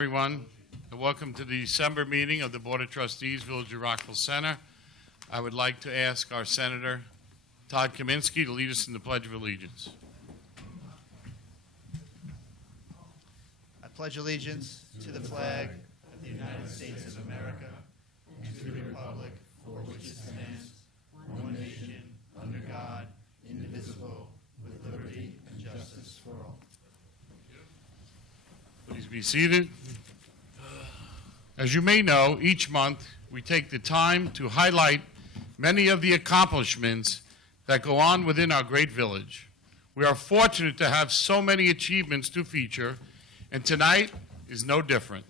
Everyone, and welcome to the December meeting of the Board of Trustees, Village of Rockville Center. I would like to ask our Senator Todd Kaminsky to lead us in the Pledge of Allegiance. I pledge allegiance to the flag of the United States of America and to the republic for which it stands, one nation, under God, indivisible, with liberty and justice for all. Please be seated. As you may know, each month we take the time to highlight many of the accomplishments that go on within our great village. We are fortunate to have so many achievements to feature, and tonight is no different.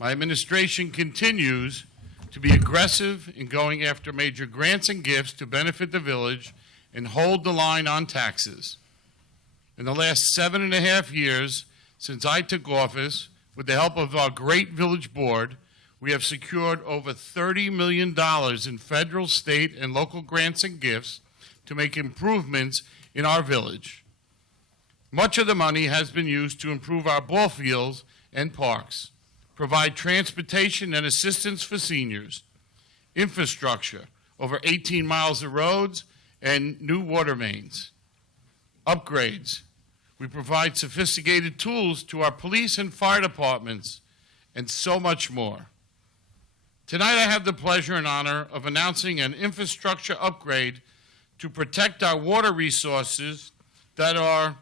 My administration continues to be aggressive in going after major grants and gifts to benefit the village and hold the line on taxes. In the last 7.5 years, since I took office, with the help of our great village board, we have secured over $30 million in federal, state, and local grants and gifts to make improvements in our village. Much of the money has been used to improve our ball fields and parks, provide transportation and assistance for seniors, infrastructure, over 18 miles of roads, and new water mains, upgrades. We provide sophisticated tools to our police and fire departments, and so much more. Tonight I have the pleasure and honor of announcing an infrastructure upgrade to protect our water resources that are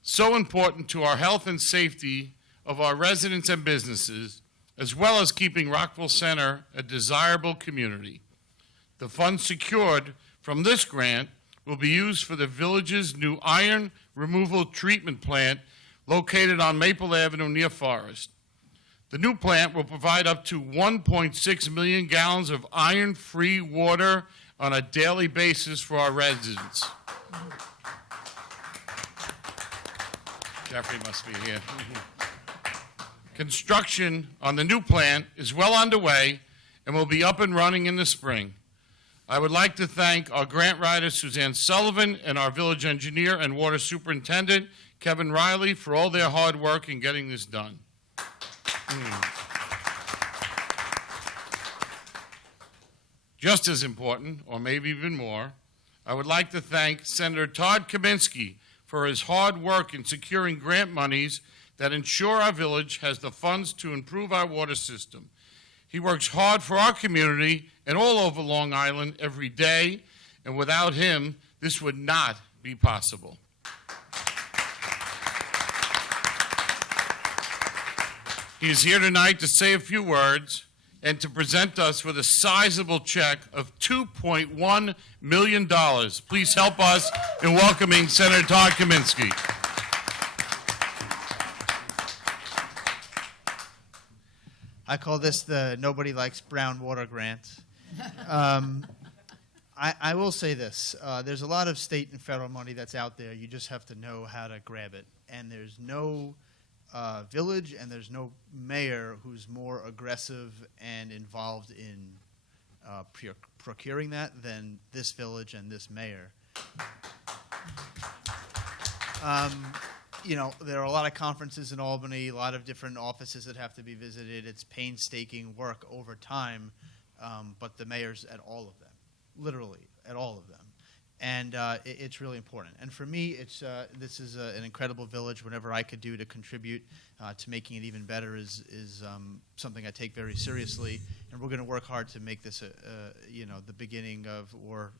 so important to our health and safety of our residents and businesses, as well as keeping Rockville Center a desirable community. The funds secured from this grant will be used for the village's new iron removal treatment plant located on Maple Avenue near Forest. The new plant will provide up to 1.6 million gallons of iron-free water on a daily basis for our residents. Jeffrey must be here. Construction on the new plant is well underway and will be up and running in the spring. I would like to thank our grant writer, Suzanne Sullivan, and our village engineer and water superintendent, Kevin Riley, for all their hard work in getting this done. Just as important, or maybe even more, I would like to thank Senator Todd Kaminsky for his hard work in securing grant monies that ensure our village has the funds to improve our water system. He works hard for our community and all over Long Island every day, and without him, this would not be possible. He is here tonight to say a few words and to present us with a sizable check of $2.1 million. Please help us in welcoming Senator Todd Kaminsky. I call this the Nobody Likes Brown Water Grant. I will say this. There's a lot of state and federal money that's out there. You just have to know how to grab it. And there's no village and there's no mayor who's more aggressive and involved in procuring that than this village and this mayor. You know, there are a lot of conferences in Albany, a lot of different offices that have to be visited. It's painstaking work over time, but the mayor's at all of them, literally at all of them. And it's really important. And for me, this is an incredible village. Whatever I could do to contribute to making it even better is something I take very seriously. And we're going to work hard to make this, the beginning of, or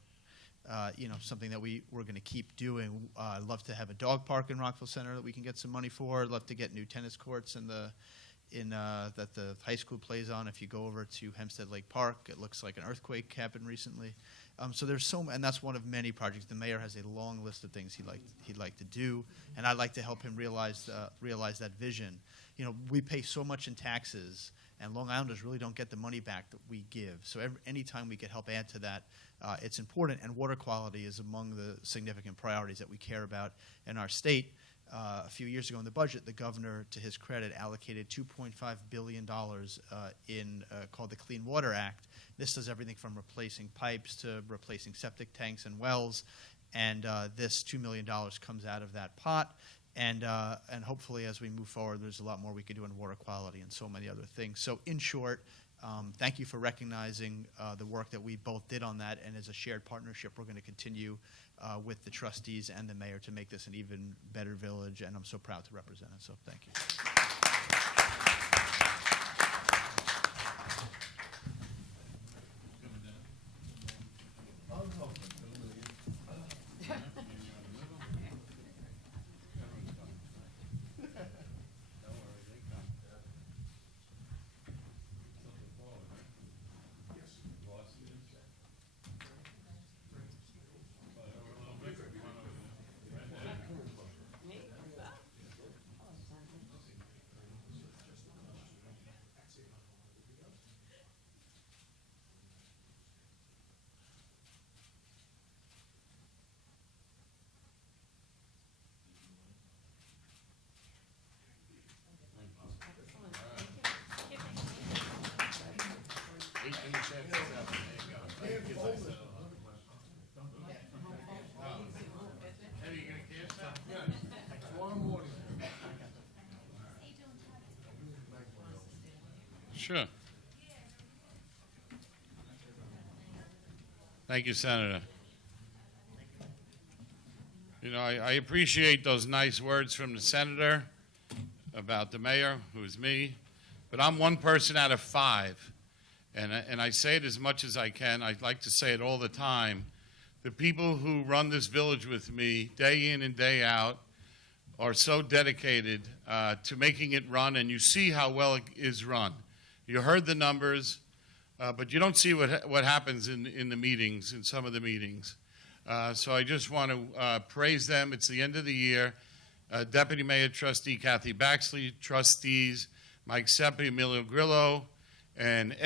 something that we're going to keep doing. I'd love to have a dog park in Rockville Center that we can get some money for. I'd love to get new tennis courts that the high school plays on. If you go over to Hempstead Lake Park, it looks like an earthquake happened recently. So there's and that's one of many projects. The mayor has a long list of things he'd like to do, and I'd like to help him realize that vision. You know, we pay so much in taxes, and Long Islanders really don't get the money back that we give. So anytime we could help add to that, it's important, and water quality is among the significant priorities that we care about in our state. A few years ago in the budget, the governor, to his credit, allocated $2.5 billion called the Clean Water Act. This does everything from replacing pipes to replacing septic tanks and wells, and this $2 million comes out of that pot. And hopefully as we move forward, there's a lot more we could do in water quality and so many other things. So in short, thank you for recognizing the work that we both did on that, and as a shared partnership, we're going to continue with the trustees and the mayor to make this an even better village, and I'm so proud to represent it, so thank you. Sure. Thank you, Senator. You know, I appreciate those nice words from the senator about the mayor, who is me, but I'm one person out of 5, and I say it as much as I can. I like to say it all the time. The people who run this village with me, day in and day out, are so dedicated to making it run, and you see how well it is run. You heard the numbers, but you don't see what happens in the meetings, in some of the meetings. So I just want to praise them. It's the end of the year. Deputy Mayor Trustee Kathy Baxley, trustees Mike Seppi, Emilio Grillo, and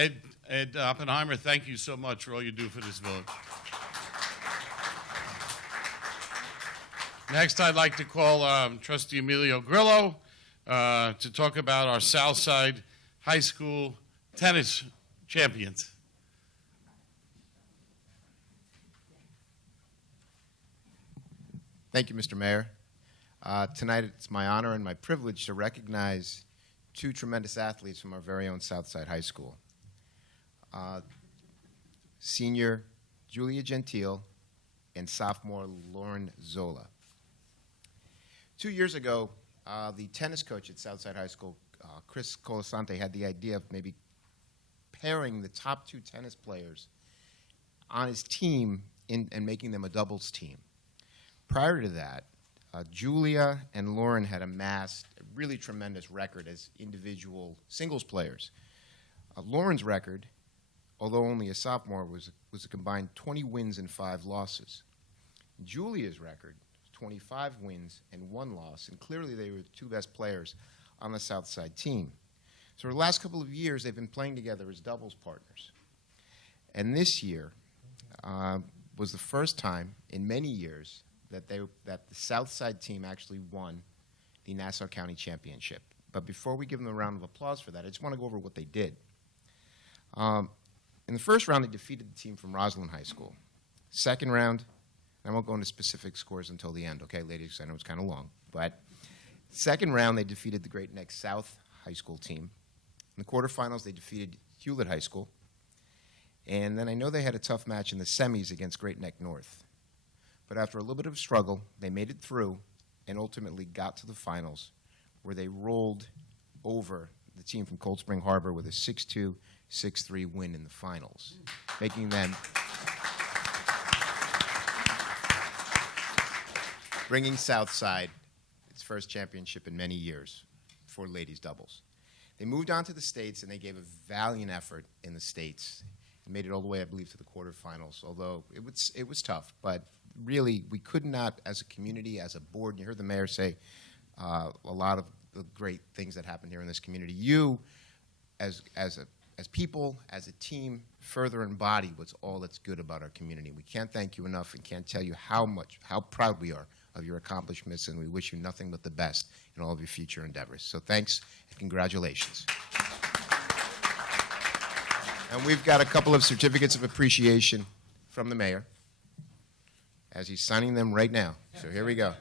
Ed Oppenheimer, thank you so much for all you do for this village. Next, I'd like to call Trustee Emilio Grillo to talk about our Southside High School tennis champions. Thank you, Mr. Mayor. Tonight it's my honor and my privilege to recognize 2 tremendous athletes from our very own Southside High School. Senior Julia Gentile and sophomore Lauren Zola. 2 years ago, the tennis coach at Southside High School, Chris Colasante, had the idea of maybe pairing the top 2 tennis players on his team and making them a doubles team. Prior to that, Julia and Lauren had amassed a really tremendous record as individual singles players. Lauren's record, although only a sophomore, was a combined 20 wins and 5 losses. Julia's record, 25 wins and 1 loss, and clearly they were the 2 best players on the Southside team. So for the last couple of years, they've been playing together as doubles partners. And this year was the first time in many years that the Southside team actually won the Nassau County Championship. But before we give them a round of applause for that, I just want to go over what they did. In the first round, they defeated the team from Roslyn High School. Second round, I won't go into specific scores until the end, okay, ladies? I know it's kind of long. But second round, they defeated the Great Neck South High School team. In the quarterfinals, they defeated Hewlett High School. And then I know they had a tough match in the semis against Great Neck North. But after a little bit of struggle, they made it through and ultimately got to the finals, where they rolled over the team from Cold Spring Harbor with a 6-2, 6-3 win in the finals, making them, bringing Southside its first championship in many years for ladies doubles. They moved on to the States, and they gave a valiant effort in the States and made it all the way, I believe, to the quarterfinals, although it was tough. But really, we could not, as a community, as a board, and you heard the mayor say a lot of the great things that happen here in this community. You, as people, as a team, further embody what's all that's good about our community. We can't thank you enough and can't tell you how proud we are of your accomplishments, and we wish you nothing but the best in all of your future endeavors. So thanks and congratulations. And we've got a couple of certificates of appreciation from the mayor, as he's signing them right now. So here we go.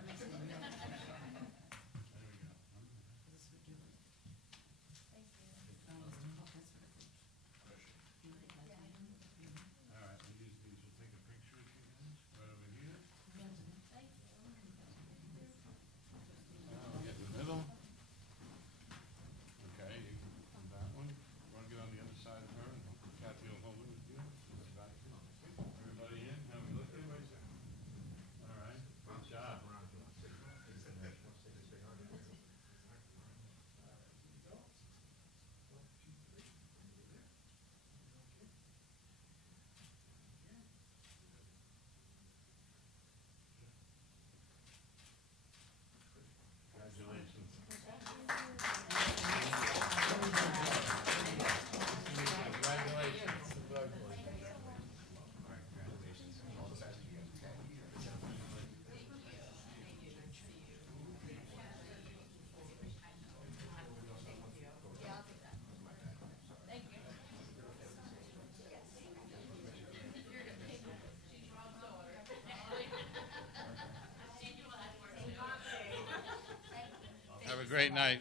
great night.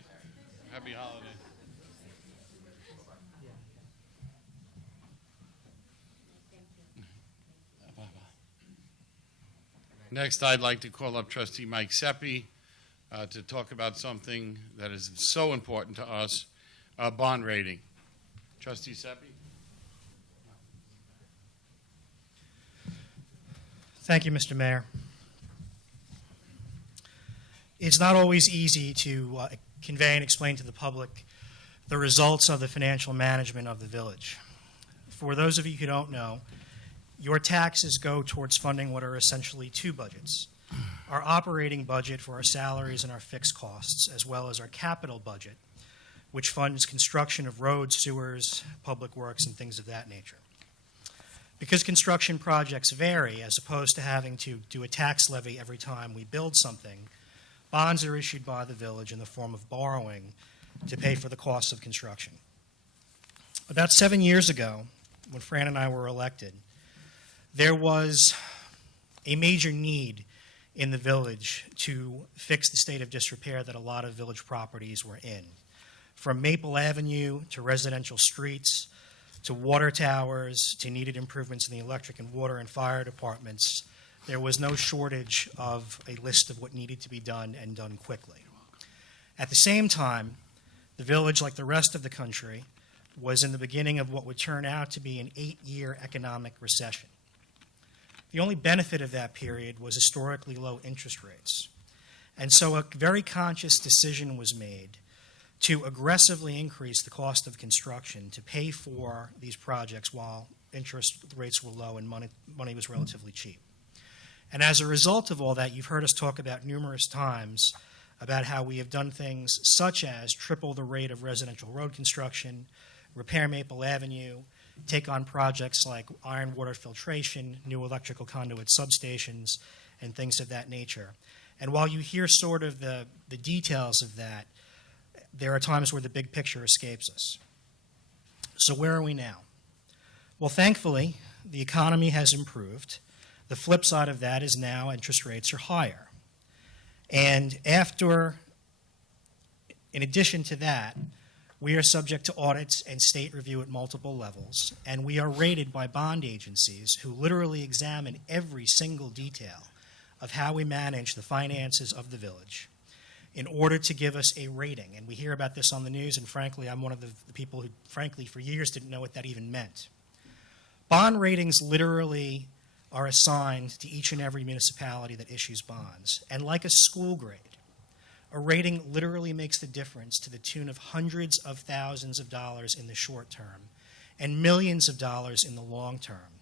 Happy holiday. Next, I'd like to call up Trustee Mike Seppi to talk about something that is so important to us, bond rating. Trustee Seppi? Thank you, Mr. Mayor. It's not always easy to convey and explain to the public the results of the financial management of the village. For those of you who don't know, your taxes go towards funding what are essentially two budgets: our operating budget for our salaries and our fixed costs, as well as our capital budget, which funds construction of roads, sewers, public works, and things of that nature. Because construction projects vary, as opposed to having to do a tax levy every time we build something, bonds are issued by the village in the form of borrowing to pay for the costs of construction. About 7 years ago, when Fran and I were elected, there was a major need in the village to fix the state of disrepair that a lot of village properties were in. From Maple Avenue to residential streets, to water towers, to needed improvements in the electric and water and fire departments, there was no shortage of a list of what needed to be done and done quickly. At the same time, the village, like the rest of the country, was in the beginning of what would turn out to be an 8-year economic recession. The only benefit of that period was historically low interest rates. And so a very conscious decision was made to aggressively increase the cost of construction to pay for these projects while interest rates were low and money was relatively cheap. And as a result of all that, you've heard us talk about numerous times about how we have done things such as triple the rate of residential road construction, repair Maple Avenue, take on projects like iron water filtration, new electrical conduit substations, and things of that nature. And while you hear sort of the details of that, there are times where the big picture escapes us. So where are we now? Well, thankfully, the economy has improved. The flip side of that is now interest rates are higher. And in addition to that, we are subject to audits and state review at multiple levels, and we are rated by bond agencies who literally examine every single detail of how we manage the finances of the village in order to give us a rating. And we hear about this on the news, and frankly, I'm one of the people who, frankly, for years didn't know what that even meant. Bond ratings literally are assigned to each and every municipality that issues bonds. And like a school grade, a rating literally makes the difference to the tune of hundreds of thousands of dollars in the short term and millions of dollars in the long term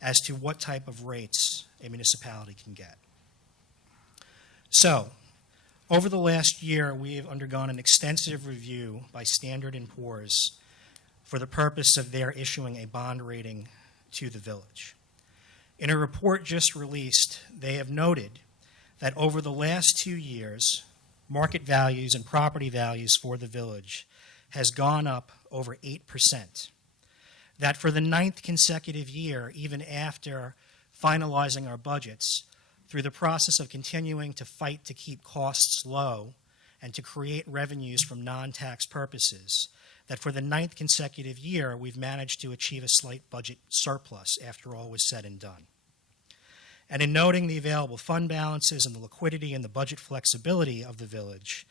as to what type of rates a municipality can get. So, over the last year, we have undergone an extensive review by Standard & Poor's for the purpose of their issuing a bond rating to the village. In a report just released, they have noted that over the last 2 years, market values and property values for the village has gone up over 8%. That for the 9th consecutive year, even after finalizing our budgets, through the process of continuing to fight to keep costs low and to create revenues from non-tax purposes, that for the 9th consecutive year, we've managed to achieve a slight budget surplus after all was said and done. And in noting the available fund balances and the liquidity and the budget flexibility of the village,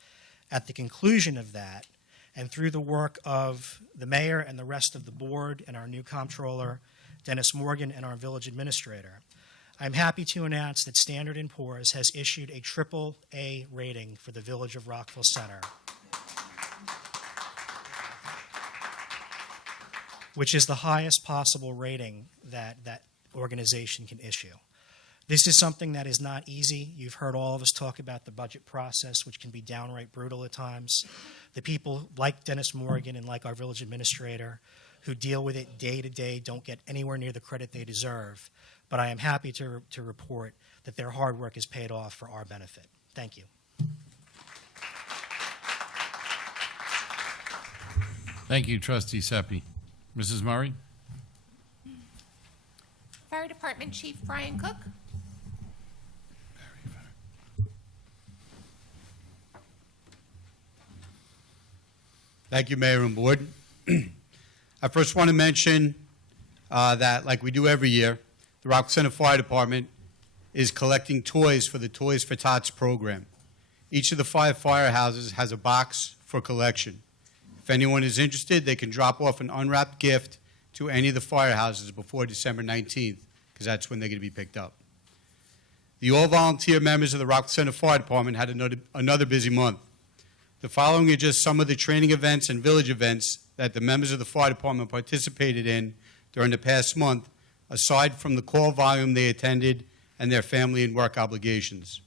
at the conclusion of that, and through the work of the mayor and the rest of the board and our new comptroller, Dennis Morgan, and our village administrator, I'm happy to announce that Standard & Poor's has issued a AAA rating for the village of Rockville Center, which is the highest possible rating that that organization can issue. This is something that is not easy. You've heard all of us talk about the budget process, which can be downright brutal at times. The people like Dennis Morgan and like our village administrator who deal with it day to day don't get anywhere near the credit they deserve. But I am happy to report that their hard work is paid off for our benefit. Thank you. Thank you, Trustee Seppi. Mrs. Murray? Fire Department Chief Brian Cook. Thank you, Mayor and Board. I first want to mention that, like we do every year, the Rockville Center Fire Department is collecting toys for the Toys for Tots program. Each of the 5 firehouses has a box for collection. If anyone is interested, they can drop off an unwrapped gift to any of the firehouses before December 19th, because that's when they're going to be picked up. The all-volunteer members of the Rockville Center Fire Department had another busy month. The following are just some of the training events and village events that the members of the fire department participated in during the past month, aside from the call volume they attended and their family and work obligations.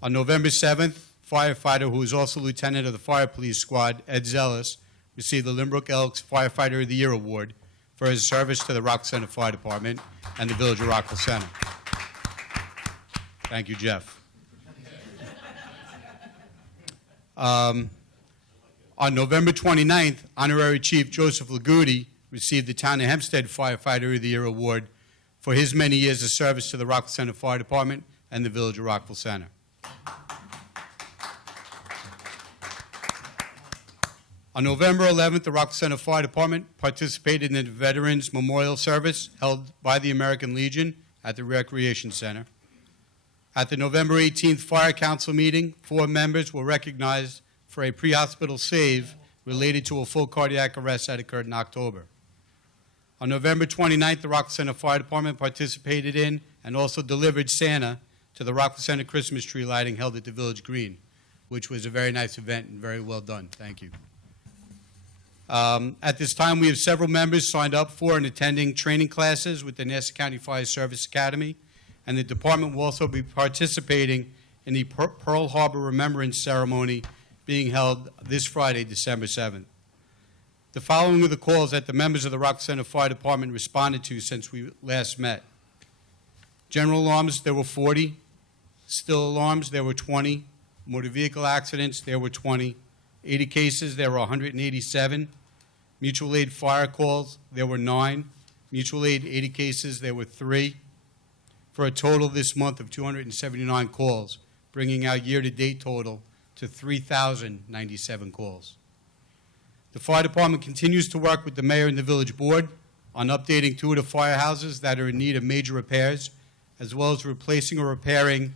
On November 7th, firefighter who is also lieutenant of the fire police squad, Ed Zellis, received the Limbrook Elks Firefighter of the Year Award for his service to the Rockville Center Fire Department and the Village of Rockville Center. Thank you, Jeff. On November 29th, Honorary Chief Joseph Lagudi received the Town of Hempstead Firefighter of the Year Award for his many years of service to the Rockville Center Fire Department and the Village of Rockville Center. On November 11th, the Rockville Center Fire Department participated in the Veterans Memorial Service held by the American Legion at the Recreation Center. At the November 18th Fire Council meeting, 4 members were recognized for a pre-hospital save related to a full cardiac arrest that occurred in October. On November 29th, the Rockville Center Fire Department participated in and also delivered Santa to the Rockville Center Christmas tree lighting held at the Village Green, which was a very nice event and very well done. Thank you. At this time, we have several members signed up for and attending training classes with the Nassau County Fire Service Academy, and the department will also be participating in the Pearl Harbor Remembrance Ceremony being held this Friday, December 7th. The following are the calls that the members of the Rockville Center Fire Department responded to since we last met. General alarms, there were 40. Still alarms, there were 20. Motor vehicle accidents, there were 20. 80 cases, there were 187. Mutual aid fire calls, there were 9. Mutual aid 80 cases, there were 3. For a total this month of 279 calls, bringing our year-to-date total to 3,097 calls. The fire department continues to work with the mayor and the village board on updating 2 of the firehouses that are in need of major repairs, as well as replacing or repairing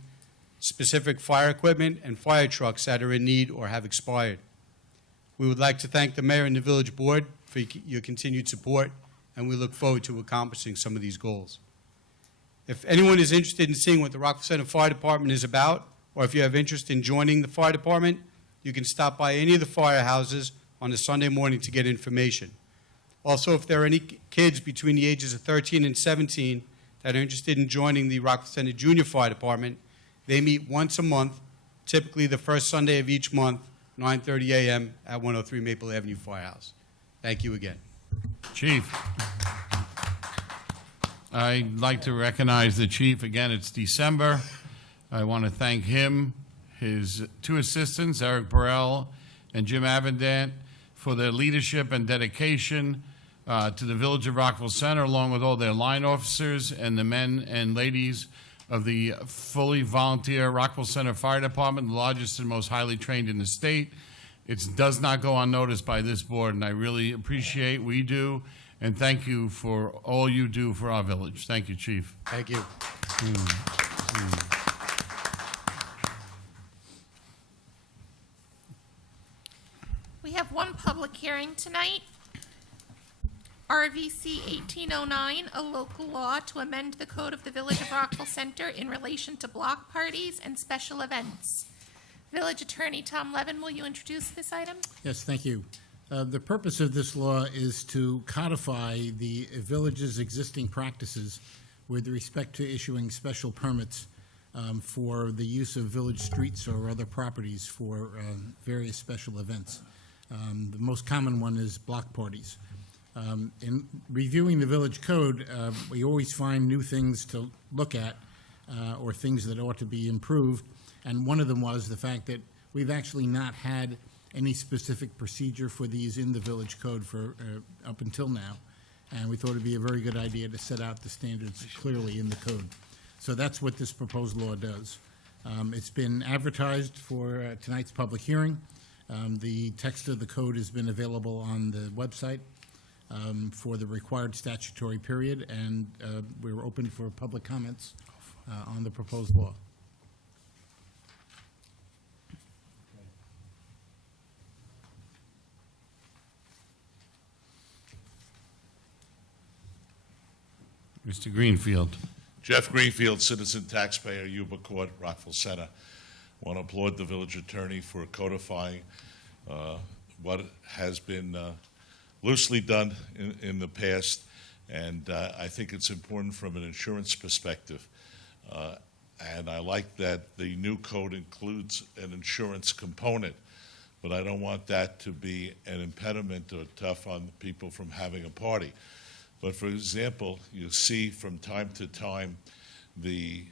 specific fire equipment and fire trucks that are in need or have expired. We would like to thank the mayor and the village board for your continued support, and we look forward to accomplishing some of these goals. If anyone is interested in seeing what the Rockville Center Fire Department is about, or if you have interest in joining the fire department, you can stop by any of the firehouses on a Sunday morning to get information. Also, if there are any kids between the ages of 13 and 17 that are interested in joining the Rockville Center Junior Fire Department, they meet once a month, typically the first Sunday of each month, 9:30 a.m. at 103 Maple Avenue Firehouse. Thank you again. Chief. I'd like to recognize the chief. Again, it's December. I want to thank him, his 2 assistants, Eric Burrell and Jim Avendant, for their leadership and dedication to the Village of Rockville Center, along with all their line officers and the men and ladies of the fully volunteer Rockville Center Fire Department, the largest and most highly trained in the state. It does not go unnoticed by this board, and I really appreciate, we do, and thank you for all you do for our village. Thank you, Chief. Thank you. We have one public hearing tonight. RVC 1809, a local law to amend the code of the Village of Rockville Center in relation to block parties and special events. Village Attorney Tom Levin, will you introduce this item? Yes, thank you. The purpose of this law is to codify the village's existing practices with respect to issuing special permits for the use of village streets or other properties for various special events. The most common one is block parties. In reviewing the village code, we always find new things to look at or things that ought to be improved, and one of them was the fact that we've actually not had any specific procedure for these in the village code for up until now, and we thought it'd be a very good idea to set out the standards clearly in the code. So that's what this proposed law does. It's been advertised for tonight's public hearing. The text of the code has been available on the website for the required statutory period, and we're open for public comments on the proposed law. Mr. Greenfield. Jeff Greenfield, citizen taxpayer, Yuba Court, Rockville Center. Want to applaud the village attorney for codifying what has been loosely done in the past, and I think it's important from an insurance perspective. And I like that the new code includes an insurance component, but I don't want that to be an impediment or tough on people from having a party. But for example, you see from time to time the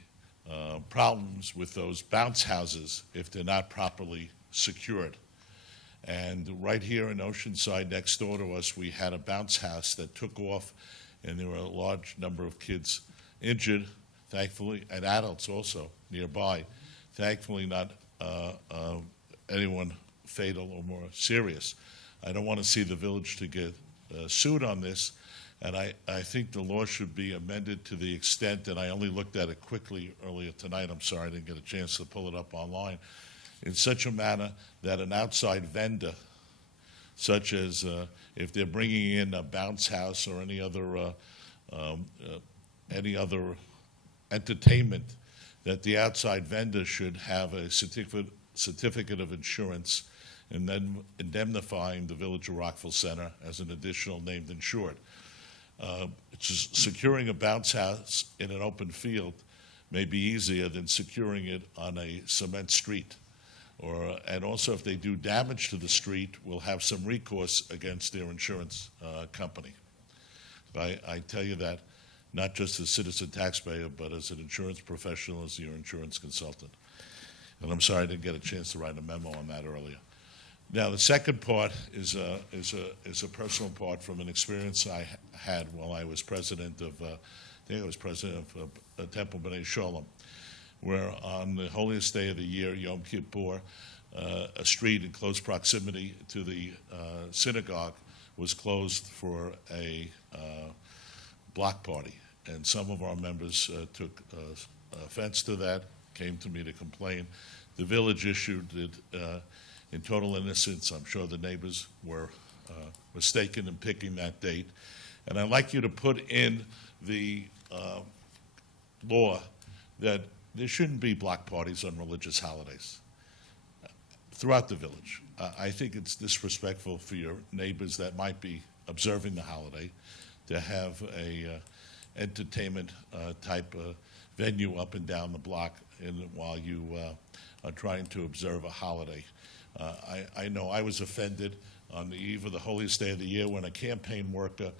problems with those bounce houses if they're not properly secured. And right here in Oceanside, next door to us, we had a bounce house that took off, and there were a large number of kids injured, thankfully, and adults also nearby. Thankfully, not anyone fatal or more serious. I don't want to see the village to get sued on this. And I think the law should be amended to the extent, and I only looked at it quickly earlier tonight, I'm sorry I didn't get a chance to pull it up online, in such a manner that an outside vendor, such as if they're bringing in a bounce house or any other entertainment, that the outside vendor should have a certificate of insurance and then indemnifying the Village of Rockville Center as an additional named insured. Securing a bounce house in an open field may be easier than securing it on a cement street. And also, if they do damage to the street, we'll have some recourse against their insurance company. I tell you that not just as a citizen taxpayer, but as an insurance professional, as your insurance consultant. And I'm sorry I didn't get a chance to write a memo on that earlier. Now, the second part is a personal part from an experience I had while I was president of, Temple B'nai Sholem, where on the holiest day of the year, Yom Kippur, a street in close proximity to the synagogue was closed for a block party. And some of our members took offense to that, came to me to complain. The village issued it in total innocence. I'm sure the neighbors were mistaken in picking that date. And I'd like you to put in the law that there shouldn't be block parties on religious holidays throughout the village. I think it's disrespectful for your neighbors that might be observing the holiday to have a entertainment type venue up and down the block while you are trying to observe a holiday. I know I was offended on the eve of the holiest day of the year when a campaign worker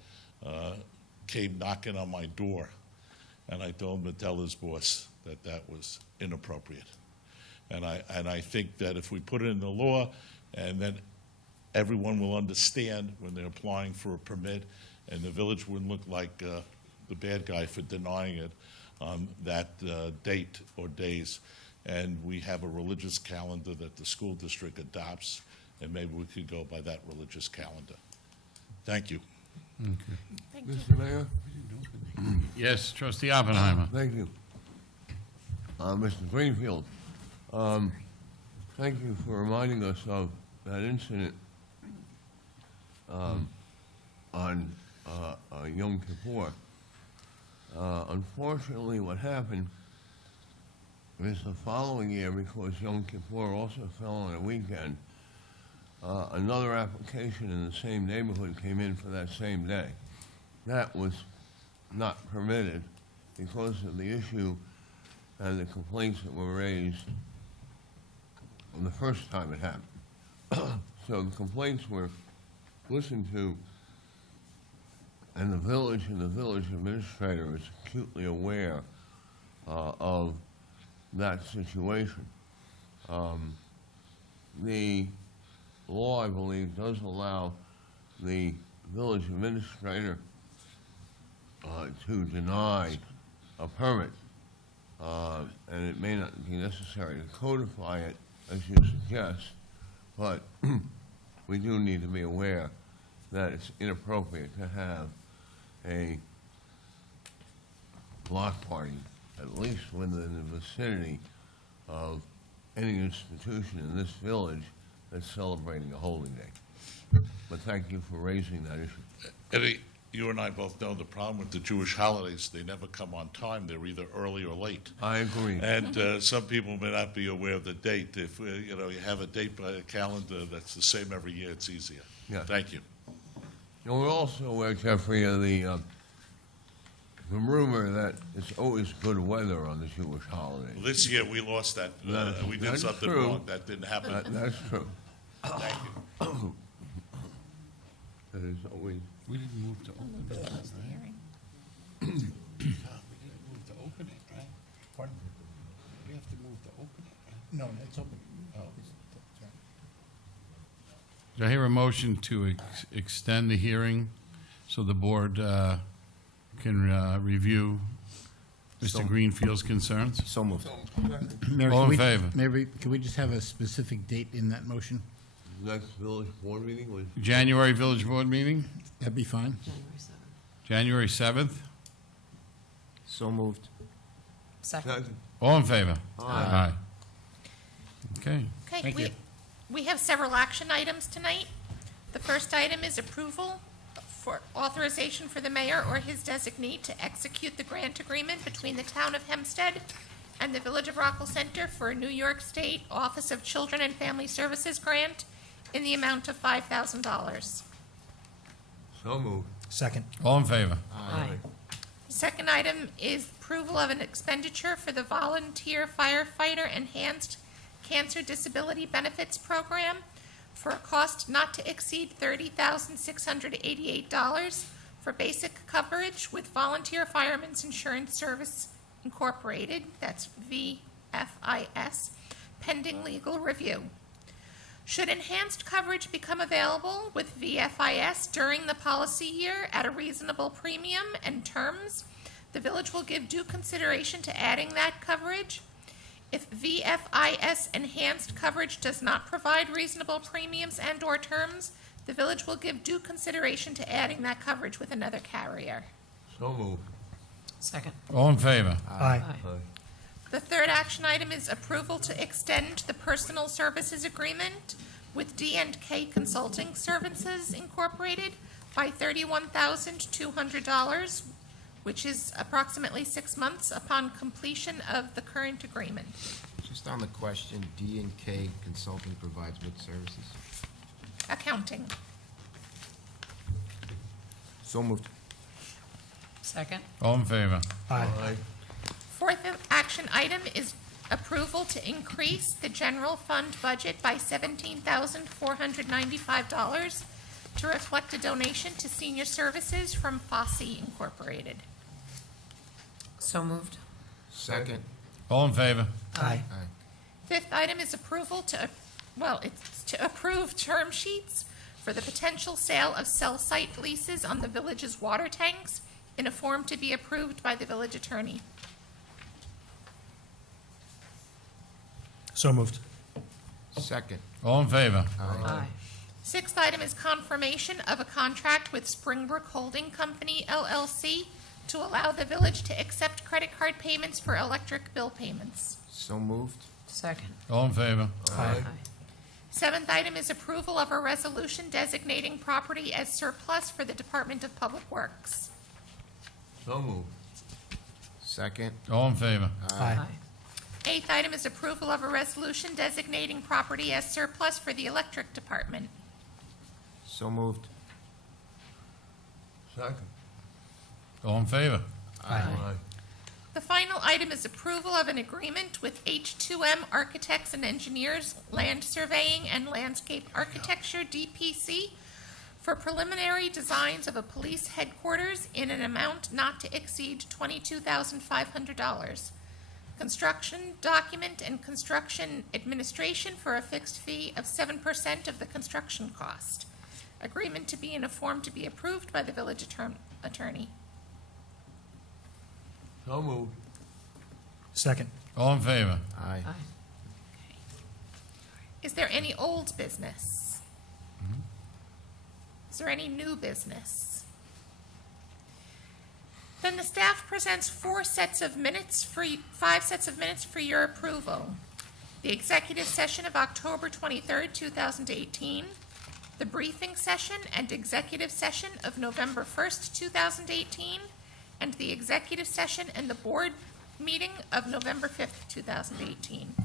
came knocking on my door, and I told him to tell his boss that that was inappropriate. And I think that if we put it in the law, and then everyone will understand when they're applying for a permit, and the village wouldn't look like the bad guy for denying it on that date or days. And we have a religious calendar that the school district adopts, and maybe we could go by that religious calendar. Thank you. Thank you. Mr. Mayor? Yes, Trustee Oppenheimer. Thank you. Mr. Greenfield, thank you for reminding us of that incident on Yom Kippur. Unfortunately, what happened is the following year, because Yom Kippur also fell on a weekend, another application in the same neighborhood came in for that same day. That was not permitted because of the issue and the complaints that were raised the first time it happened. So the complaints were listened to, and the village administrator is acutely aware of that situation. The law, I believe, does allow the village administrator to deny a permit, and it may not be necessary to codify it, as you suggest, but we do need to be aware that it's inappropriate to have a block party, at least within the vicinity of any institution in this village that's celebrating a holy day. But thank you for raising that issue. Eddie, you and I both know the problem with the Jewish holidays, they never come on time. They're either early or late. I agree. And some people may not be aware of the date. If you have a date by a calendar that's the same every year, it's easier. Yeah. Thank you. And we're also aware, Jeffrey, of the rumor that it's always good weather on the Jewish holidays. Well, this year, we lost that. We did That's something true. wrong. That didn't happen. That's true. Thank you. That is always. We didn't move to open it, Close the hearing. We didn't move to open it, right? Pardon? We have to move to open it, right? No, it's open. Do I hear a motion to extend the hearing so the board can review Mr. Greenfield's concerns? So moved. Mayor, All can in we- favor? Mayor, can we just have a specific date in that motion? Next village board meeting was January Village Board meeting, That'd be fine. January 7th. So moved. second. All in favor? Aye. Okay. Okay, Thank you. we have several action items tonight. The first item is approval for authorization for the mayor or his designee to execute the grant agreement between the town of Hempstead and the Village of Rockville Center for a New York State Office of Children and Family Services grant in the amount of $5,000. So moved. Second. All in favor? The second item is approval of an expenditure for the Volunteer Firefighter Enhanced Cancer Disability Benefits Program for a cost not to exceed $30,688 for basic coverage with Volunteer Firemen's Insurance Service Incorporated, that's VFIS, pending legal review. Should enhanced coverage become available with VFIS during the policy year at a reasonable premium and terms, the village will give due consideration to adding that coverage. If VFIS enhanced coverage does not provide reasonable premiums and/or terms, the village will give due consideration to adding that coverage with another carrier. So moved. Second. All in favor? Aye. The third action item is approval to extend the personal services agreement with D&K Consulting Services Incorporated by $31,200, which is approximately 6 months upon completion of the current agreement. Just on the question, D&K Consulting provides what services? Accounting. So moved. Second. All in favor? Aye. Fourth action item is approval to increase the general fund budget by $17,495 to reflect a donation to senior services from Fosse Incorporated. So moved. Second. All in favor? Aye. Fifth item is approval to approve term sheets for the potential sale of cell site leases on the village's water tanks in a form to be approved by the village attorney. So moved. Second. All in favor? Aye. Sixth item is confirmation of a contract with Springbrook Holding Company LLC to allow the village to accept credit card payments for electric bill payments. So moved. Second. All in favor? Aye. Seventh item is approval of a resolution designating property as surplus for the Department of Public Works. So moved. Second. All in favor? Aye. Eighth item is approval of a resolution designating property as surplus for the Electric Department. So moved. Second. All in favor? Aye. The final item is approval of an agreement with H2M Architects and Engineers, Land Surveying and Landscape Architecture, DPC, for preliminary designs of a police headquarters in an amount not to exceed $22,500. Construction document and construction administration for a fixed fee of 7% of the construction cost. Agreement to be in a form to be approved by the village attorney. So moved. Second. All in favor? Aye. Is there any old business? Is there any new business? Then the staff presents 5 sets of minutes for your approval. The executive session of October 23rd, 2018, the briefing session and executive session of November 1st, 2018, and the executive session and the board meeting of November 5th, 2018.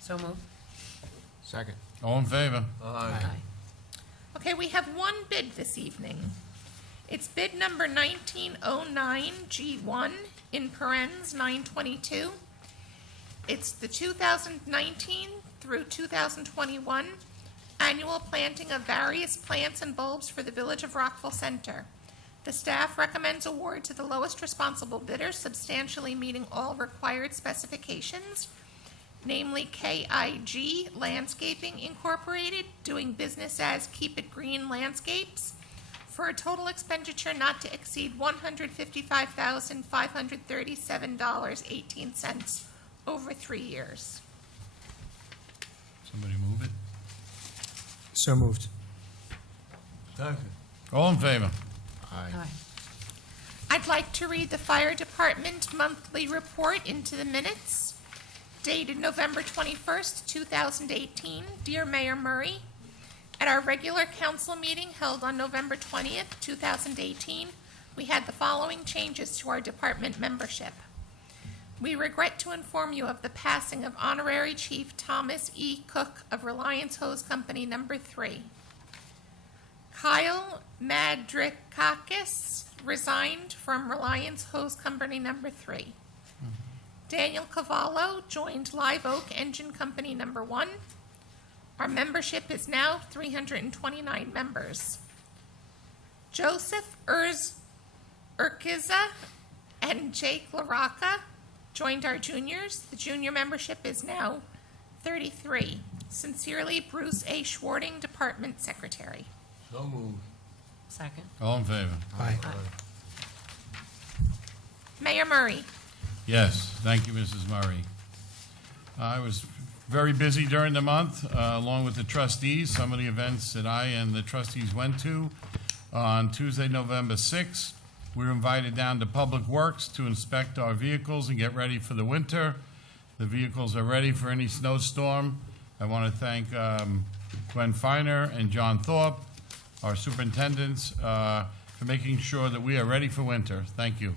So moved. Second. All in favor? Aye. Okay, we have one bid this evening. It's bid number 1909G1 in parens 922. It's the 2019 through 2021 annual planting of various plants and bulbs for the Village of Rockville Center. The staff recommends award to the lowest responsible bidder, substantially meeting all required specifications, namely KIG Landscaping Incorporated, doing business as Keep It Green Landscapes, for a total expenditure not to exceed $155,537.18 over 3 years. Somebody move it. So moved. Second. All in favor? Aye. I'd like to read the Fire Department monthly report into the minutes. Dated November 21st, 2018. Dear Mayor Murray, at our regular council meeting held on November 20th, 2018, we had the following changes to our department membership. We regret to inform you of the passing of Honorary Chief Thomas E. Cook of Reliance Hose Company Number 3. Kyle Madrikakis resigned from Reliance Hose Company Number 3. Daniel Cavallo joined Live Oak Engine Company Number 1. Our membership is now 329 members. Joseph Urquiza and Jake LaRocca joined our juniors. The junior membership is now 33. Sincerely, Bruce A. Schwarting, Department Secretary. So moved. Second. All in favor? Aye. Mayor Murray. Yes, thank you, Mrs. Murray. I was very busy during the month, along with the trustees. Some of the events that I and the trustees went to. On Tuesday, November 6th, we were invited down to Public Works to inspect our vehicles and get ready for the winter. The vehicles are ready for any snowstorm. I want to thank Gwen Feiner and John Thorpe, our superintendents, for making sure that we are ready for winter. Thank you.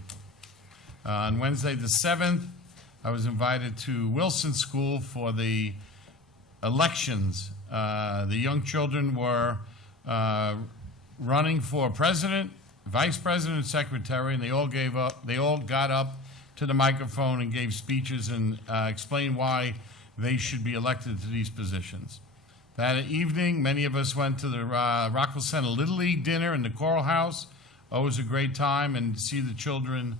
On Wednesday, the 7th, I was invited to Wilson School for the elections. The young children were running for president, vice president, and secretary, and they all got up to the microphone and gave speeches and explained why they should be elected to these positions. That evening, many of us went to the Rockville Center Little League dinner in the Choral House. Always a great time, and to see the children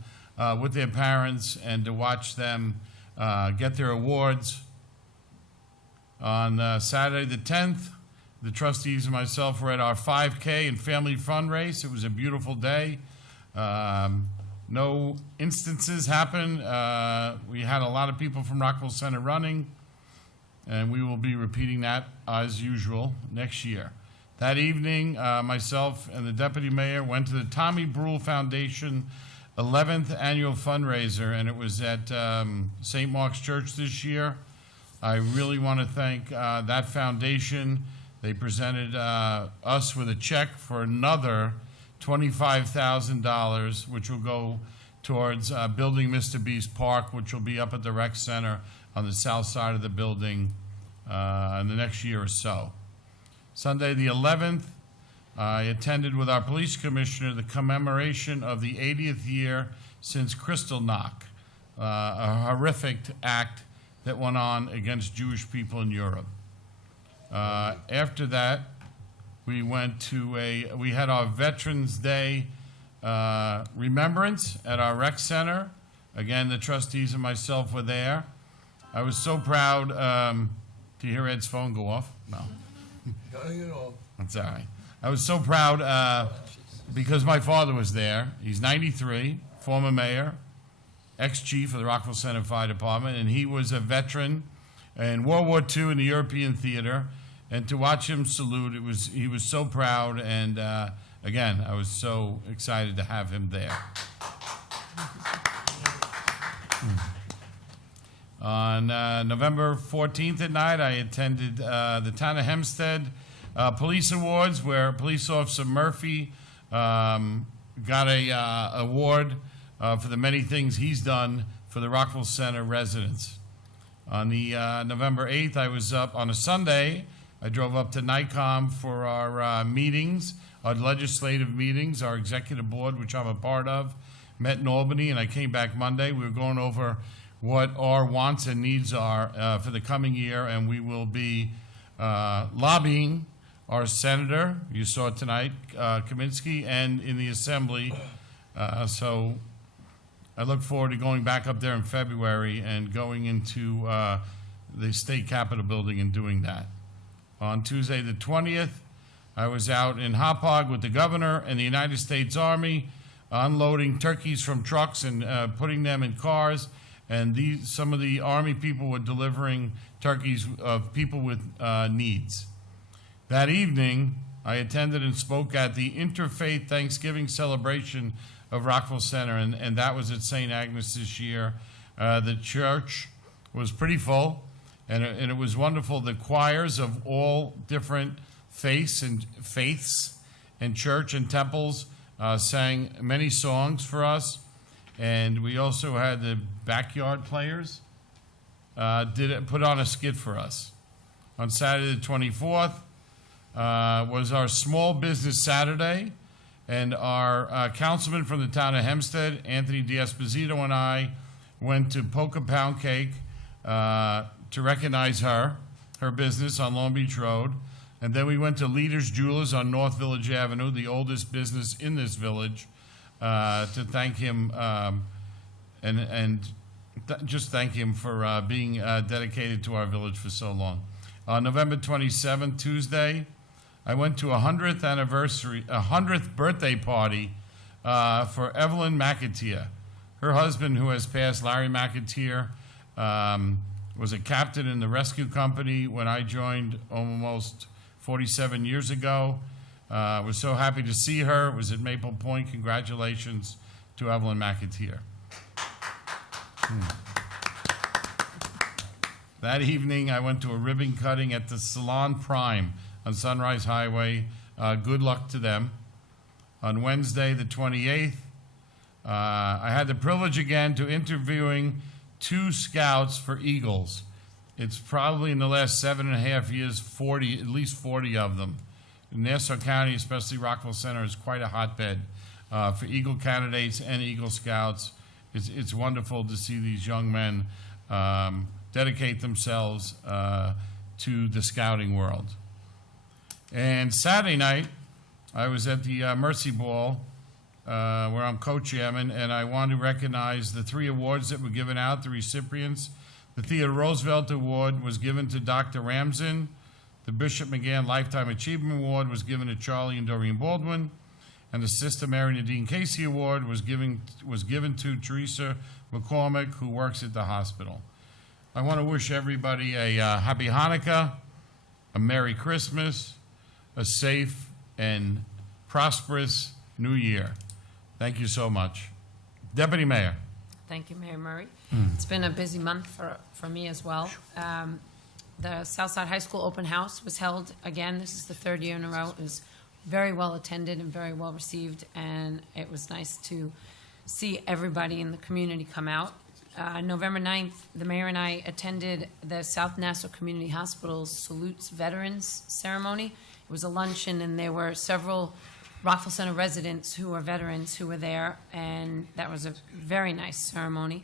with their parents and to watch them get their awards. On Saturday the 10th, the trustees and myself were at our 5K and family fun race. It was a beautiful day. No instances happened. We had a lot of people from Rockville Center running, and we will be repeating that as usual next year. That evening, myself and the deputy mayor went to the Tommy Brule Foundation 11th annual fundraiser, and it was at St. Mark's Church this year. I really want to thank that foundation. They presented us with a check for another $25,000, which will go towards building Mr. Beast Park, which will be up at the rec center on the south side of the building in the next year or so. Sunday the 11th, I attended with our police commissioner the commemoration of the 80th year since Kristallnacht, a horrific act that went on against Jewish people in Europe. After that, we had our Veterans Day remembrance at our rec center. Again, the trustees and myself were there. I was so proud to hear Ed's phone go off. No. Cutting it off. That's all right. I was so proud because my father was there. He's 93, former mayor, ex-chief of the Rockville Center Fire Department, and he was a veteran in World War II in the European theater, and to watch him salute, he was so proud, and again, I was so excited to have him there. On November 14th at night, I attended the Town of Hempstead Police Awards, where Police Officer Murphy got a award for the many things he's done for the Rockville Center residents. On the November 8th, I was up on a Sunday. I drove up to NICOM for our meetings, our legislative meetings, our executive board, which I'm a part of, met in Albany, and I came back Monday. We were going over what our wants and needs are for the coming year, and we will be lobbying our senator, you saw it tonight, Kaminsky, and in the Assembly. So I look forward to going back up there in February and going into the state capitol building and doing that. On Tuesday the 20th, I was out in Hauppauge with the governor and the United States Army, unloading turkeys from trucks and putting them in cars. And some of the Army people were delivering turkeys of people with needs. That evening, I attended and spoke at the Interfaith Thanksgiving celebration of Rockville Center, and that was at St. Agnes this year. The church was pretty full, and it was wonderful. The choirs of all different faiths and church and temples sang many songs for us. And we also had the backyard players put on a skit for us. On Saturday the 24th was our Small Business Saturday, and our councilman from the town of Hempstead, Anthony D'Esposito, and I went to Polka Pound Cake to recognize her business on Long Beach Road. And then we went to Leaders Jewelers on North Village Avenue, the oldest business in this village, to thank him just thank him for being dedicated to our village for so long. On November 27th, Tuesday, I went to a 100th birthday party for Evelyn McAteer. Her husband, who has passed, Larry McAteer, was a captain in the rescue company when I joined almost 47 years ago. Was so happy to see her. It was at Maple Point. Congratulations to Evelyn McAteer. That evening, I went to a ribbon cutting at the Salon Prime on Sunrise Highway. Good luck to them. On Wednesday, the 28th, I had the privilege again to interviewing 2 scouts for Eagles. It's probably in the last 7.5 years, at least 40 of them. Nassau County, especially Rockville Center, is quite a hotbed for Eagle candidates and Eagle Scouts. It's wonderful to see these young men dedicate themselves to the scouting world. And Saturday night, I was at the Mercy Ball, where I'm co-chairman, and I want to recognize the 3 awards that were given out, the recipients. The Theodore Roosevelt Award was given to Dr. Ramsden. The Bishop McGann Lifetime Achievement Award was given to Charlie and Doreen Baldwin. And the Sister Mary Nadine Casey Award was given to Teresa McCormick, who works at the hospital. I want to wish everybody a happy Hanukkah, a Merry Christmas, a safe and prosperous New Year. Thank you so much. Deputy Mayor. Thank you, Mayor Murray. It's been a busy month for me as well. The Southside High School open house was held again. This is the 3rd year in a row. It was very well attended and very well received, and it was nice to see everybody in the community come out. November 9th, the mayor and I attended the South Nassau Community Hospital's Salutes Veterans ceremony. It was a luncheon, and there were several Rockville Center residents who are veterans who were there, and that was a very nice ceremony.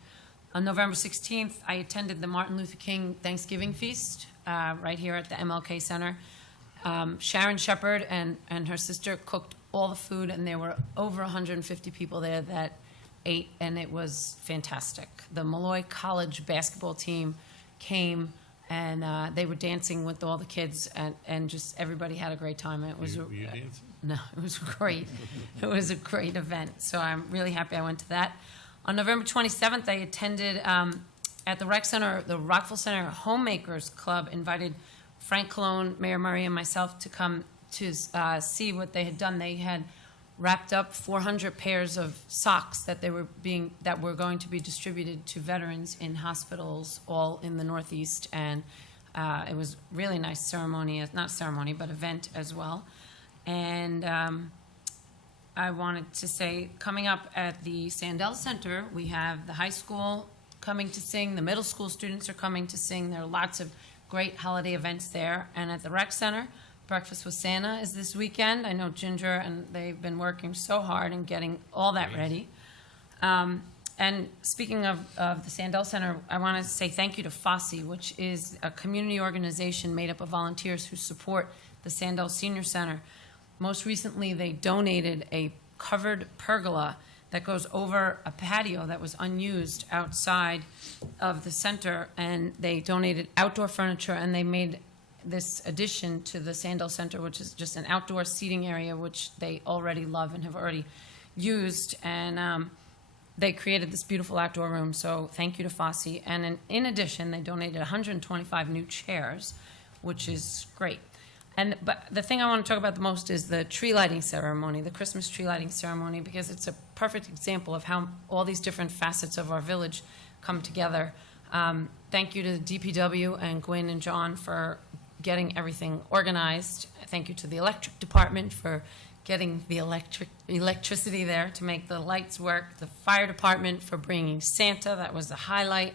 On November 16th, I attended the Martin Luther King Thanksgiving Feast right here at the MLK Center. Sharon Shepard and her sister cooked all the food, and there were over 150 people there that ate, and it was fantastic. The Malloy College basketball team came, and they were dancing with all the kids, and just everybody had a great time. It was Were you dancing? No, it was great. It was a great event, so I'm really happy I went to that. On November 27th, I attended at the rec center, the Rockville Center Homemakers Club invited Frank Colon, Mayor Murray, and myself to come to see what they had done. They had wrapped up 400 pairs of socks that were going to be distributed to veterans in hospitals all in the Northeast, and it was really nice ceremony, not ceremony, but event as well. And I wanted to say, coming up at the Sandell Center, we have the high school coming to sing, the middle school students are coming to sing. There are lots of great holiday events there. And at the rec center, Breakfast with Santa is this weekend. I know Ginger and they've been working so hard in getting all that ready. And speaking of the Sandell Center, I want to say thank you to FOSSI, which is a community organization made up of volunteers who support the Sandell Senior Center. Most recently, they donated a covered pergola that goes over a patio that was unused outside of the center, and they donated outdoor furniture, and they made this addition to the Sandell Center, which is just an outdoor seating area, which they already love and have already used, and they created this beautiful outdoor room, so thank you to FOSSI. And in addition, they donated 125 new chairs, which is great. But the thing I want to talk about the most is the tree lighting ceremony, the Christmas tree lighting ceremony, because it's a perfect example of how all these different facets of our village come together. Thank you to the DPW and Gwen and John for getting everything organized. Thank you to the electric department for getting the electricity there to make the lights work. The fire department for bringing Santa, that was the highlight.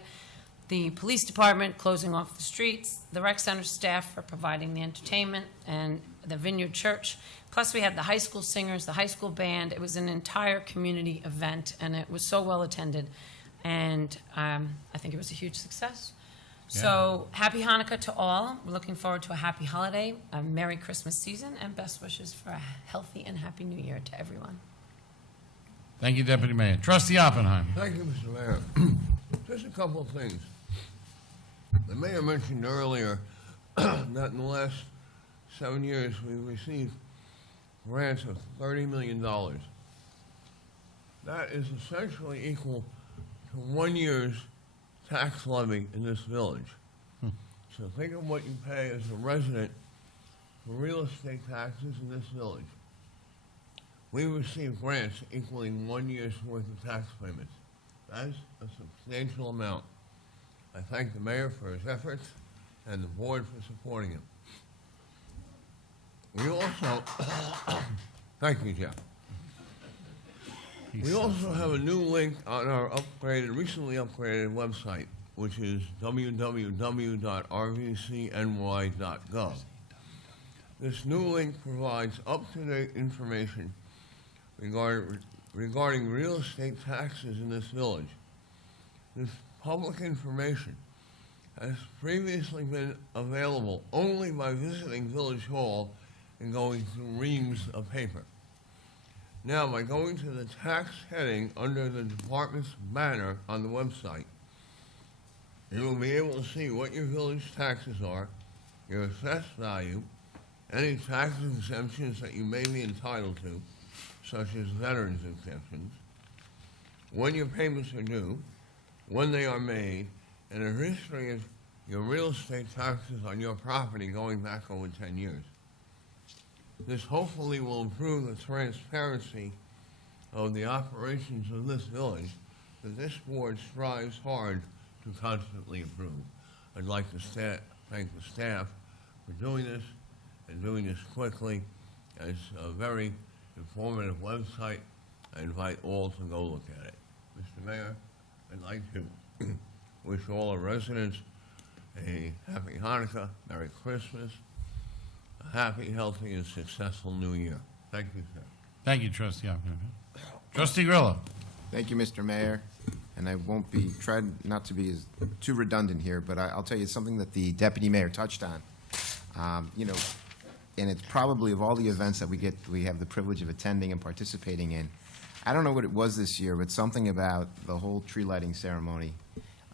The police department closing off the streets, the rec center staff for providing the entertainment, and the Vineyard Church. Plus we had the high school singers, the high school band. It was an entire community event, and it was so well attended. And I think it was a huge success. Yeah. So happy Hanukkah to all. We're looking forward to a happy holiday, a Merry Christmas season, and best wishes for a healthy and happy New Year to everyone. Thank you, Deputy Mayor. Trustee Oppenheim. Thank you, Mr. Mayor. Just a couple of things. The mayor mentioned earlier that in the last 7 years we've received grants of $30 million. That is essentially equal to 1 year's tax levy in this village. So think of what you pay as a resident for real estate taxes in this village. We receive grants equaling 1 year's worth of tax payments. That's a substantial amount. I thank the mayor for his efforts and the board for supporting him. We also, thank you, Jeff. We also have a new link on our recently upgraded website, which is www.rvcny.gov. This new link provides up-to-date information regarding real estate taxes in this village. This public information has previously been available only by visiting Village Hall and going through reams of paper. Now, by going to the tax heading under the department's banner on the website, you will be able to see what your village taxes are, your assessed value, any tax exemptions that you may be entitled to, such as veterans exemptions, when your payments are due, when they are made, and a history of your real estate taxes on your property going back over 10 years. This hopefully will improve the transparency of the operations of this village that this board strives hard to constantly improve. I'd like to thank the staff for doing this and doing this quickly. It's a very informative website. I invite all to go look at it. Mr. Mayor, I'd like to wish all our residents a happy Hanukkah, Merry Christmas, a happy, healthy, and successful New Year. Thank you, sir. Thank you, Trustee Oppenheim. Trustee Grillo. Thank you, Mr. Mayor. And I won't be, tried not to be too redundant here, but I'll tell you something that the Deputy Mayor touched on. And it's probably of all the events that we have the privilege of attending and participating in, I don't know what it was this year, but something about the whole tree lighting ceremony.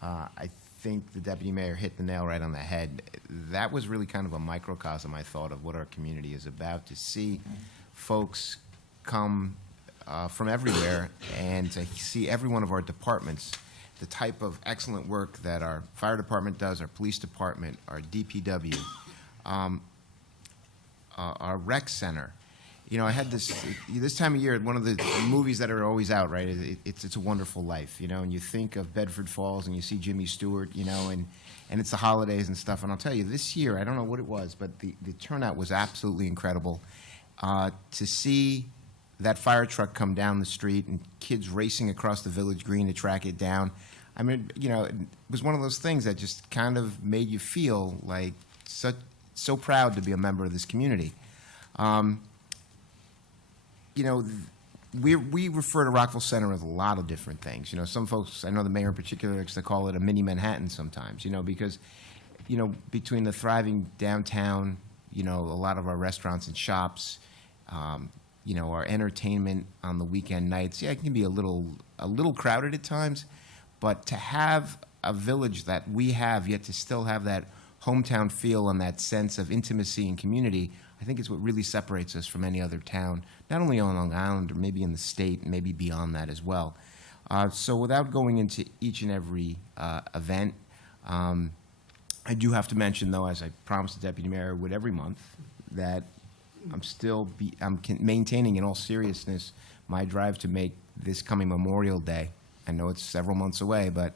I think the Deputy Mayor hit the nail right on the head. That was really kind of a microcosm, I thought, of what our community is about, to see folks come from everywhere and to see every one of our departments the type of excellent work that our fire department does, our police department, our DPW, our rec center. You know, I had this time of year, one of the movies that are always out, right? It's a Wonderful Life, you know, and you think of Bedford Falls and you see Jimmy Stewart, you know, and it's the holidays and stuff. And I'll tell you, this year, I don't know what it was, but the turnout was absolutely incredible. To see that fire truck come down the street and kids racing across the village green to track it down, I mean, you know, it was one of those things that just kind of made you feel like so proud to be a member of this community. You know, we refer to Rockville Center as a lot of different things. You know, some folks, I know the mayor in particular, likes to call it a mini Manhattan sometimes, you know, because, you know, between the thriving downtown, you know, a lot of our restaurants and shops, you know, our entertainment on the weekend nights, yeah, it can be a little crowded at times, but to have a village that we have, yet to still have that hometown feel and that sense of intimacy and community, I think is what really separates us from any other town, not only on Long Island, or maybe in the state, and maybe beyond that as well. So without going into each and every event, I do have to mention, though, as I promised the Deputy Mayor would every month, that I'm maintaining in all seriousness my drive to make this coming Memorial Day. I know it's several months away, but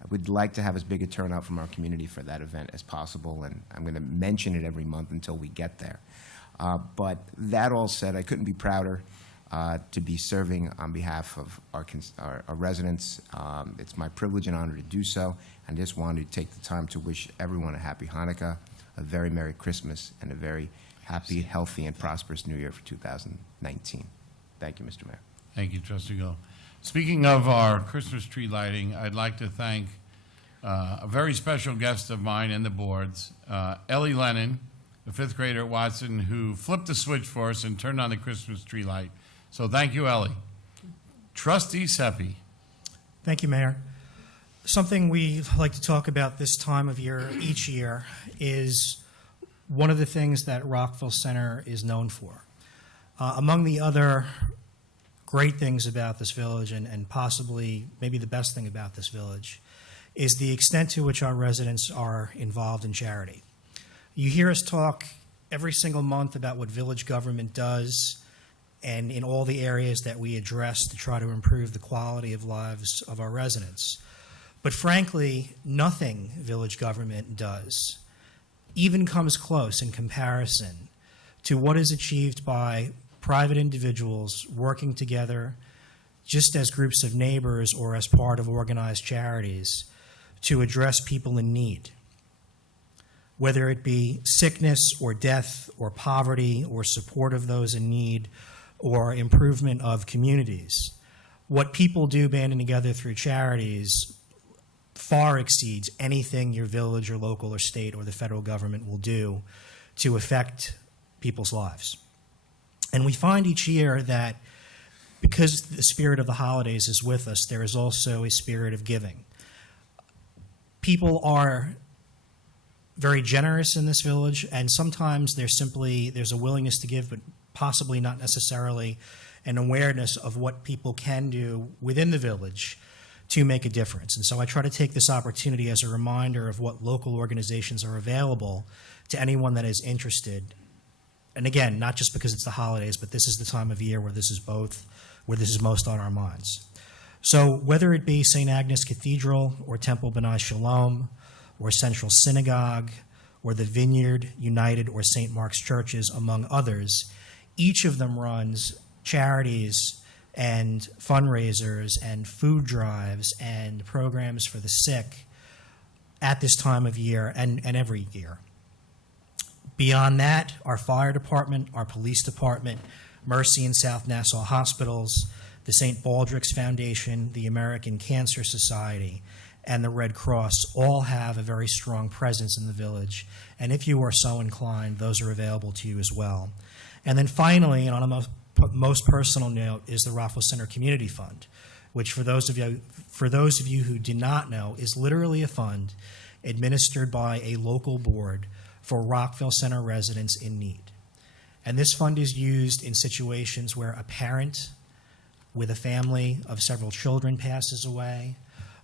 I would like to have as big a turnout from our community for that event as possible, and I'm going to mention it every month until we get there. But that all said, I couldn't be prouder to be serving on behalf of our residents. It's my privilege and honor to do so, and I just wanted to take the time to wish everyone a happy Hanukkah, a very Merry Christmas, and a very happy, healthy, and prosperous New Year for 2019. Thank you, Mr. Mayor. Thank you, Trustee Go. Speaking of our Christmas tree lighting, I'd like to thank a very special guest of mine and the board's, Ellie Lennon, the fifth grader at Watson, who flipped the switch for us and turned on the Christmas tree light. So thank you, Ellie. Trustee Seppi. Thank you, Mayor. Something we like to talk about this time of year each year is one of the things that Rockville Center is known for. Among the other great things about this village, and possibly maybe the best thing about this village, is the extent to which our residents are involved in charity. You hear us talk every single month about what village government does and in all the areas that we address to try to improve the quality of lives of our residents. But frankly, nothing village government does even comes close in comparison to what is achieved by private individuals working together just as groups of neighbors or as part of organized charities to address people in need. Whether it be sickness or death or poverty or support of those in need or improvement of communities. What people do banding together through charities far exceeds anything your village or local or state or the federal government will do to affect people's lives. And we find each year that because the spirit of the holidays is with us, there is also a spirit of giving. People are very generous in this village, and sometimes there's a willingness to give, but possibly not necessarily an awareness of what people can do within the village to make a difference. And so I try to take this opportunity as a reminder of what local organizations are available to anyone that is interested. And again, not just because it's the holidays, but this is the time of year where this is most on our minds. So whether it be St. Agnes Cathedral or Temple B'nai Shalom or Central Synagogue or the Vineyard United or St. Mark's Churches, among others, each of them runs charities and fundraisers and food drives and programs for the sick at this time of year and every year. Beyond that, our fire department, our police department, Mercy and South Nassau Hospitals, the St. Baldrick's Foundation, the American Cancer Society, and the Red Cross all have a very strong presence in the village. And if you are so inclined, those are available to you as well. And then finally, and on a most personal note, is the Rockville Center Community Fund, which for those of you who do not know, is literally a fund administered by a local board for Rockville Center residents in need. And this fund is used in situations where a parent with a family of several children passes away,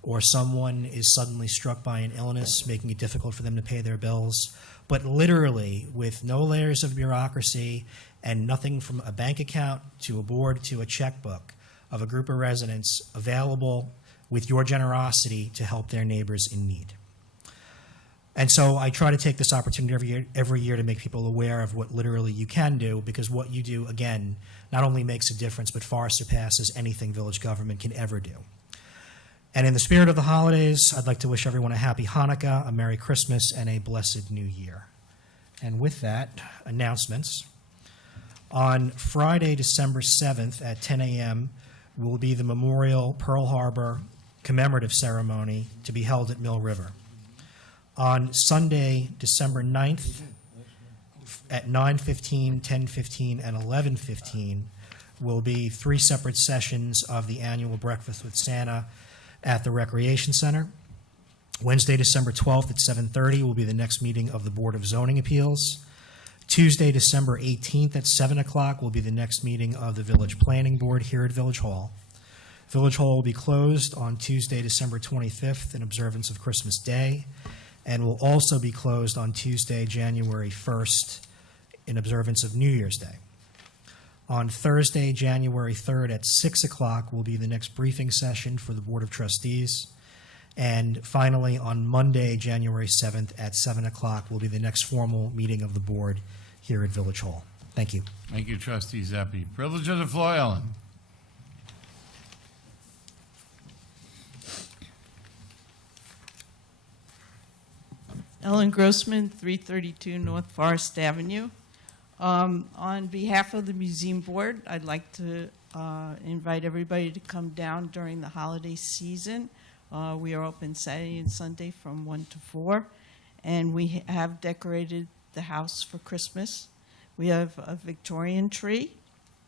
or someone is suddenly struck by an illness, making it difficult for them to pay their bills. But literally, with no layers of bureaucracy and nothing from a bank account to a board to a checkbook, of a group of residents available with your generosity to help their neighbors in need. And so I try to take this opportunity every year to make people aware of what literally you can do, because what you do, again, not only makes a difference, but far surpasses anything village government can ever do. And in the spirit of the holidays, I'd like to wish everyone a happy Hanukkah, a Merry Christmas, and a blessed New Year. And with that, announcements. On Friday, December 7th at 10 a.m. will be the Memorial Pearl Harbor commemorative ceremony to be held at Mill River. On Sunday, December 9th, at 9:15, 10:15, and 11:15, will be 3 separate sessions of the annual Breakfast with Santa at the Recreation Center. Wednesday, December 12th at 7:30 will be the next meeting of the Board of Zoning Appeals. Tuesday, December 18th at 7 o'clock will be the next meeting of the Village Planning Board here at Village Hall. Village Hall will be closed on Tuesday, December 25th in observance of Christmas Day, and will also be closed on Tuesday, January 1st in observance of New Year's Day. On Thursday, January 3rd at 6 o'clock will be the next briefing session for the Board of Trustees. And finally, on Monday, January 7th at 7 o'clock will be the next formal meeting of the board here at Village Hall. Thank you. Thank you, Trustee Zeppi. Privilege of the floor, Ellen. Ellen Grossman, 332 North Forest Avenue. On behalf of the Museum Board, I'd like to invite everybody to come down during the holiday season. We are open Saturday and Sunday from 1 to 4, and we have decorated the house for Christmas. We have a Victorian tree.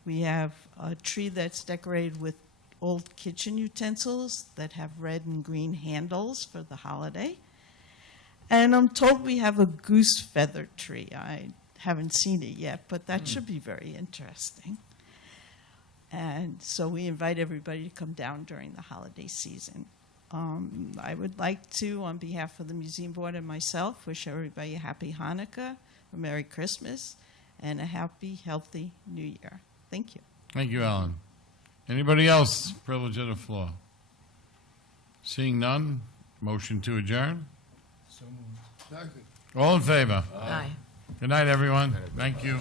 We have a tree that's decorated with old kitchen utensils that have red and green handles for the holiday. And I'm told we have a goose feather tree. I haven't seen it yet, but that should be very interesting. And so we invite everybody to come down during the holiday season. I would like to, on behalf of the Museum Board and myself, wish everybody a happy Hanukkah, a Merry Christmas, and a happy, healthy New Year. Thank you. Thank you, Ellen. Anybody else? Privilege of the floor. Seeing none, motion to adjourn. Second. All in favor? Aye. Good night, everyone. Thank you.